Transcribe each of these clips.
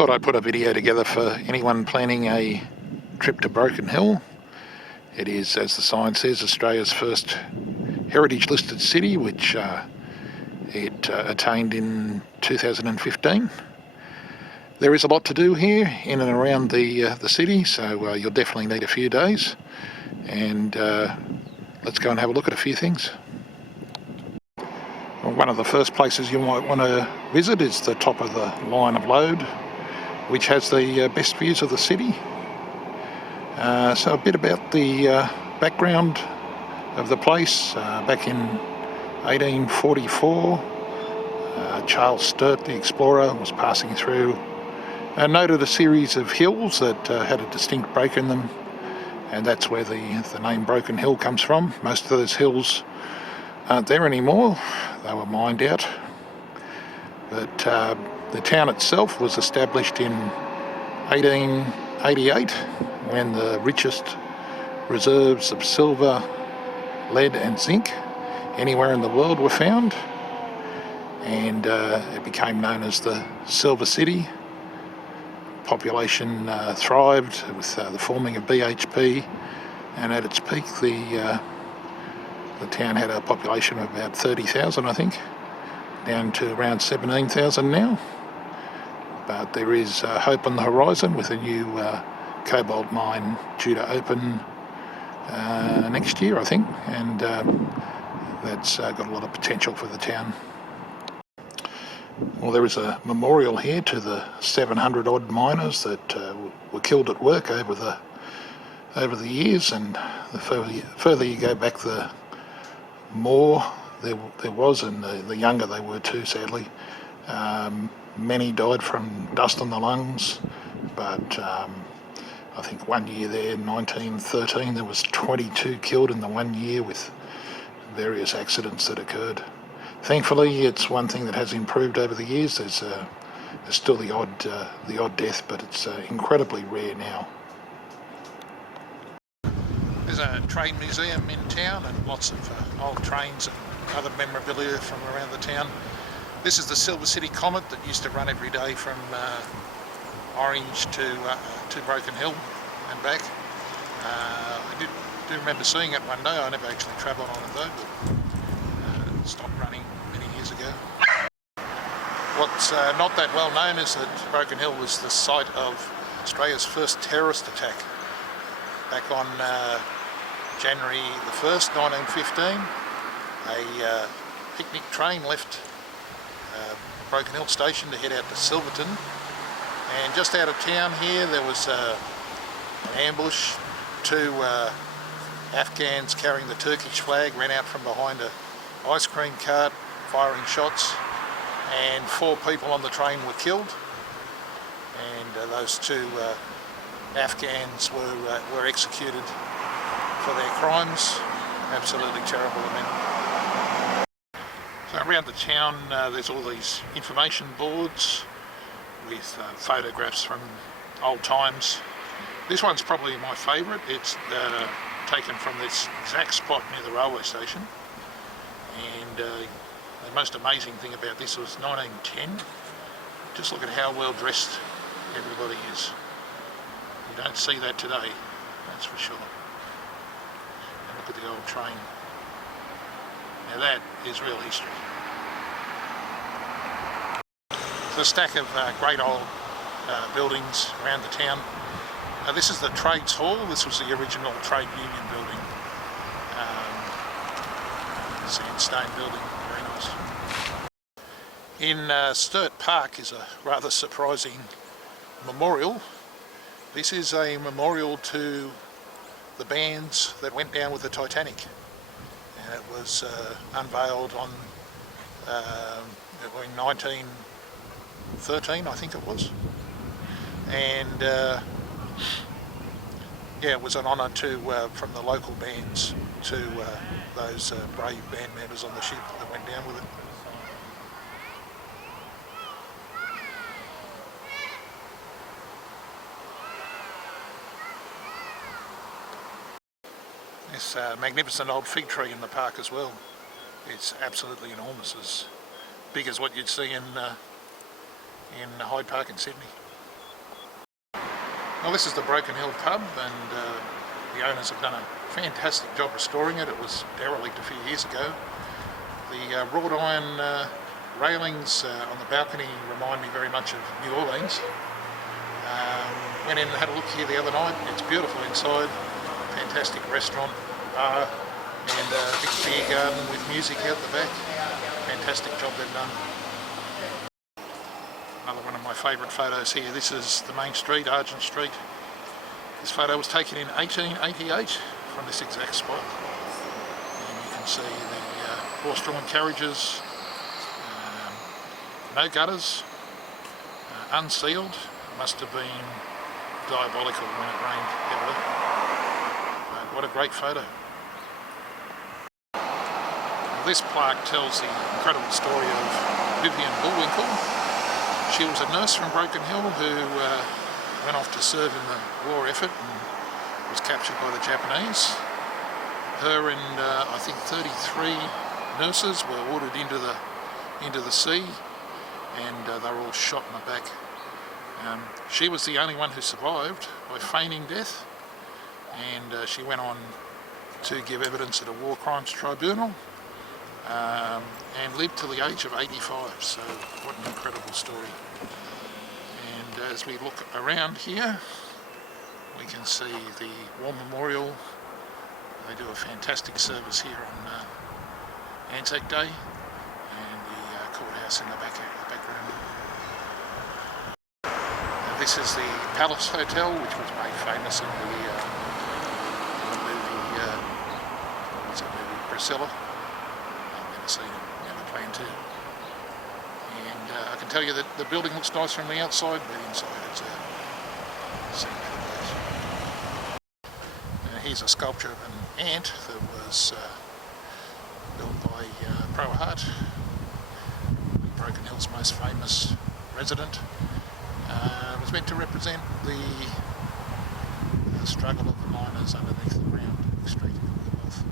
Thought I'd put a video together for anyone planning a trip to Broken Hill. It is, as the sign says, Australia's first heritage listed city, which it attained in 2015. There is a lot to do here in and around the city, so you'll definitely need a few days. And let's go and have a look at a few things. Well, one of the first places you might want to visit is the top of the line of Lode, which has the best views of the city. So a bit about the background of the place. Back in 1844, Charles Sturt, the explorer, was passing through and noted a series of hills that had a distinct break in them, and that's where the name Broken Hill comes from. Most of those hills aren't there anymore. They were mined out. But the town itself was established in 1888 when the richest reserves of silver, lead and zinc anywhere in the world were found, and it became known as the Silver City. Population thrived with the forming of BHP, and at its peak the town had a population of about 30,000, I think, down to around 17,000 now. But there is hope on the horizon with a new cobalt mine due to open next year, I think, and that's got a lot of potential for the town. Well, there is a memorial here to the 700 odd miners that were killed at work over the years, and the further you go back, the more there was, and the younger they were too, sadly. Many died from dust in the lungs, but I think one year there, 1913, there was 22 killed in the 1 year with various accidents that occurred. Thankfully, it's one thing that has improved over the years. There's still the odd death, but it's incredibly rare now. There's a train museum in town and lots of old trains and other memorabilia from around the town. This is the Silver City Comet that used to run every day from Orange to Broken Hill and back. I do remember seeing it one day. I never actually travelled on it though, but it stopped running many years ago. What's not that well known is that Broken Hill was the site of Australia's first terrorist attack. Back on January the 1st, 1915, a picnic train left Broken Hill Station to head out to Silverton, and just out of town here there was an ambush. Two Afghans carrying the Turkish flag ran out from behind an ice cream cart firing shots, and 4 people on the train were killed, and those 2 Afghans were executed for their crimes. Absolutely terrible event. So around the town there's all these information boards with photographs from old times. This one's probably my favourite. It's taken from this exact spot near the railway station, and the most amazing thing about this was 1910. Just look at how well dressed everybody is. You don't see that today, that's for sure. And look at the old train. Now that is real history. There's a stack of great old buildings around the town. This is the Trades Hall. This was the original trade union building. Sandstone building, very nice. In Sturt Park is a rather surprising memorial. This is a memorial to the bands that went down with the Titanic, and it was unveiled on in 1913, I think it was, and yeah, it was an honour to from the local bands to those brave band members on the ship that went down with it. This magnificent old fig tree in the park as well. It's absolutely enormous, as big as what you'd see in Hyde Park in Sydney. Well, this is the Broken Hill pub, and the owners have done a fantastic job restoring it. It was derelict a few years ago. The wrought iron railings on the balcony remind me very much of New Orleans. Went in and had a look here the other night. It's beautiful inside, fantastic restaurant, bar, and a big beer garden with music out the back. Fantastic job they've done. Another one of my favourite photos here. This is the main street, Argent Street. This photo was taken in 1888 from this exact spot. And you can see the horse-drawn carriages, no gutters, unsealed. It must have been diabolical when it rained heavily. But what a great photo. Well, this plaque tells the incredible story of Vivian Bullwinkle. She was a nurse from Broken Hill who went off to serve in the war effort and was captured by the Japanese. Her and I think 33 nurses were ordered into the sea, and they were all shot in the back. She was the only one who survived by feigning death, and she went on to give evidence at a war crimes tribunal and lived till the age of 85. So what an incredible story. And as we look around here, we can see the War Memorial. They do a fantastic service here on Anzac Day, and the courthouse in the background. This is the Palace Hotel, which was made famous in the movie Priscilla. I've never seen it, never plan to. And I can tell you that the building looks nice from the outside, but inside it's a scene of the place. Here's a sculpture of an ant that was built by Proa Hart, Broken Hill's most famous resident. It was meant to represent the struggle of the miners underneath the ground, extracting the wealth.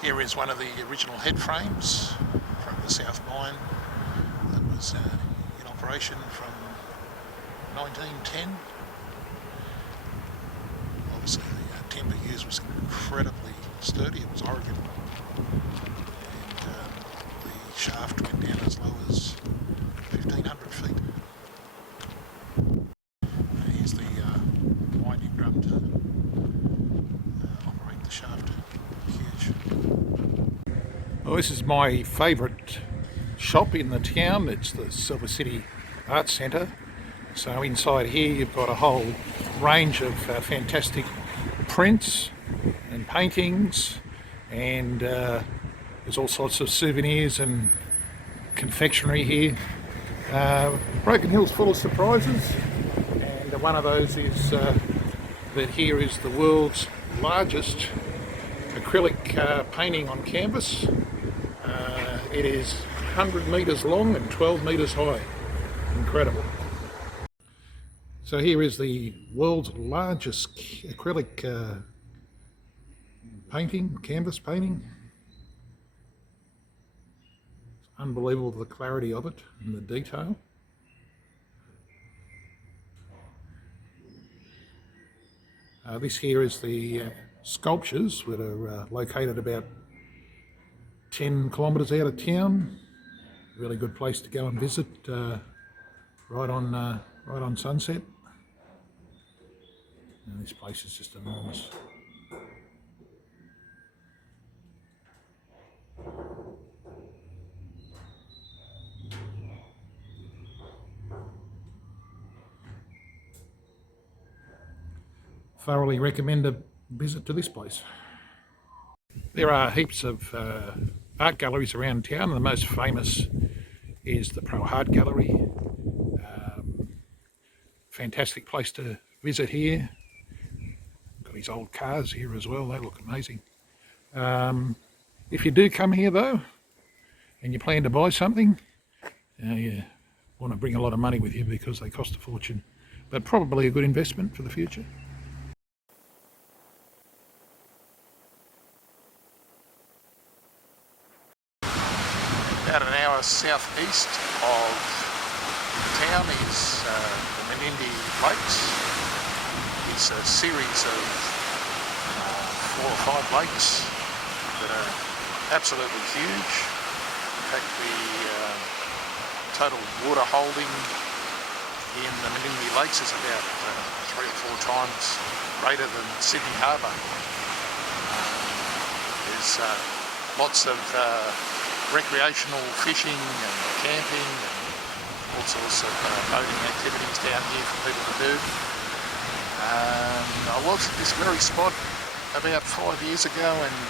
Here is one of the original head frames from the South Mine that was in operation from 1910. Obviously the timber used was incredibly sturdy, it was Oregon, and the shaft went down as low as 1,500 feet. Here's the winding drum to operate the shaft. Huge. Well, this is my favourite shop in the town. It's the Silver City Arts Centre. So inside here you've got a whole range of fantastic prints and paintings, and there's all sorts of souvenirs and confectionery here. Broken Hill's full of surprises, and one of those is that here is the world's largest acrylic painting on canvas. It is 100 metres long and 12 metres high. Incredible. So here is the world's largest acrylic painting, canvas painting. It's unbelievable, the clarity of it and the detail. This here is the sculptures that are located about 10 kilometres out of town. Really good place to go and visit, right on Sunset. And this place is just enormous. Thoroughly recommend a visit to this place. There are heaps of art galleries around town. The most famous is the Proa Hart Gallery. Fantastic place to visit here. Got these old cars here as well, they look amazing. If you do come here though, and you plan to buy something, you want to bring a lot of money with you because they cost a fortune, but probably a good investment for the future. About an hour southeast of town is the Menindee lakes. It's a series of 4 or 5 lakes that are absolutely huge. In fact, the total water holding in the Menindee lakes is about 3 or 4 times greater than Sydney Harbour. There's lots of recreational fishing and camping and all sorts of boating activities down here for people to do. I was at this very spot about 5 years ago, and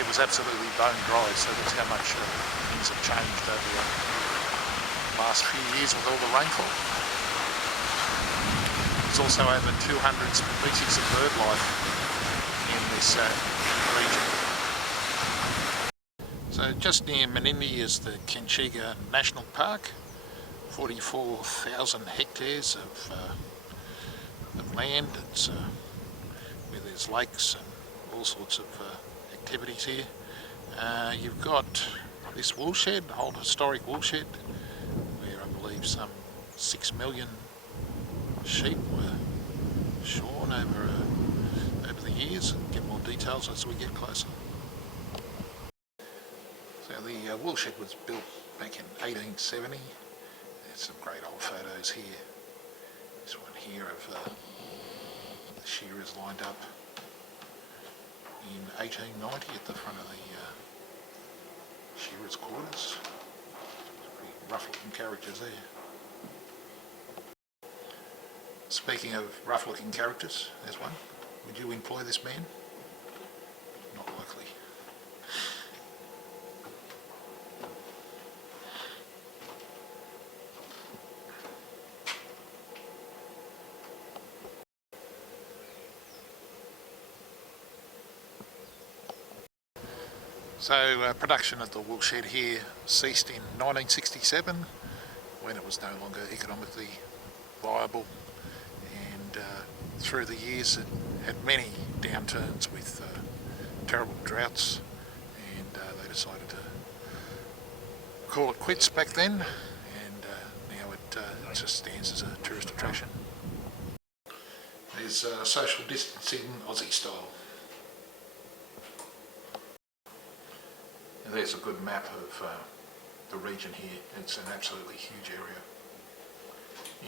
it was absolutely bone dry, so that's how much things have changed over the last few years with all the rainfall. There's also over 200 species of bird life in this region. So just near Menindee is the Kenchiga National Park, 44,000 hectares of land. It's where there's lakes and all sorts of activities here. You've got this woolshed, old historic woolshed, where I believe some 6 million sheep were shorn over the years. And get more details as we get closer. So the woolshed was built back in 1870. There's some great old photos here. This one here of the shearers lined up in 1890 at the front of the shearers' quarters. Pretty rough looking characters there. Speaking of rough looking characters, there's one. Would you employ this man? Not likely. So production at the woolshed here ceased in 1967 when it was no longer economically viable, and through the years it had many downturns with terrible droughts, and they decided to call it quits back then, and now it just stands as a tourist attraction. There's social distancing Aussie style. There's a good map of the region here. It's an absolutely huge area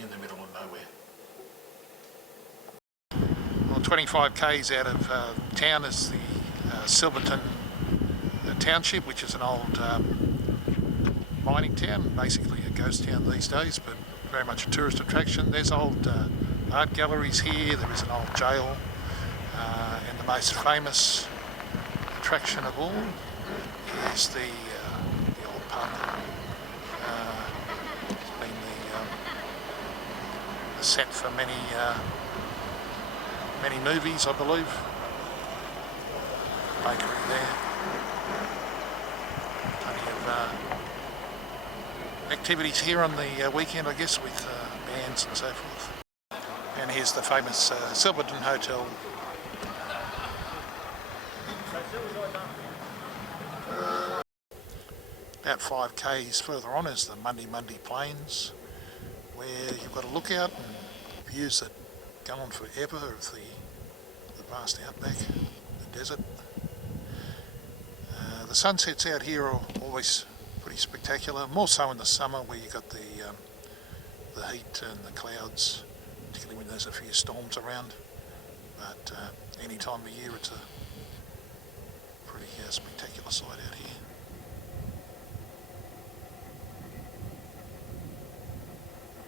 in the middle of nowhere. Well, 25 k's out of town is the Silverton township, which is an old mining town, basically a ghost town these days, but very much a tourist attraction. There's old art galleries here. There is an old jail, and the most famous attraction of all is the old pub. It's been the set for many movies, I believe. Bakery there. Plenty of activities here on the weekend, I guess, with bands and so forth. And here's the famous Silverton Hotel. About 5 k's further on is the Menindee Plains, where you've got a lookout and views that go on forever of the vast outback, the desert. The sunsets out here are always pretty spectacular, more so in the summer where you've got the heat and the clouds, particularly when there's a few storms around. But any time of year it's a pretty spectacular sight out here.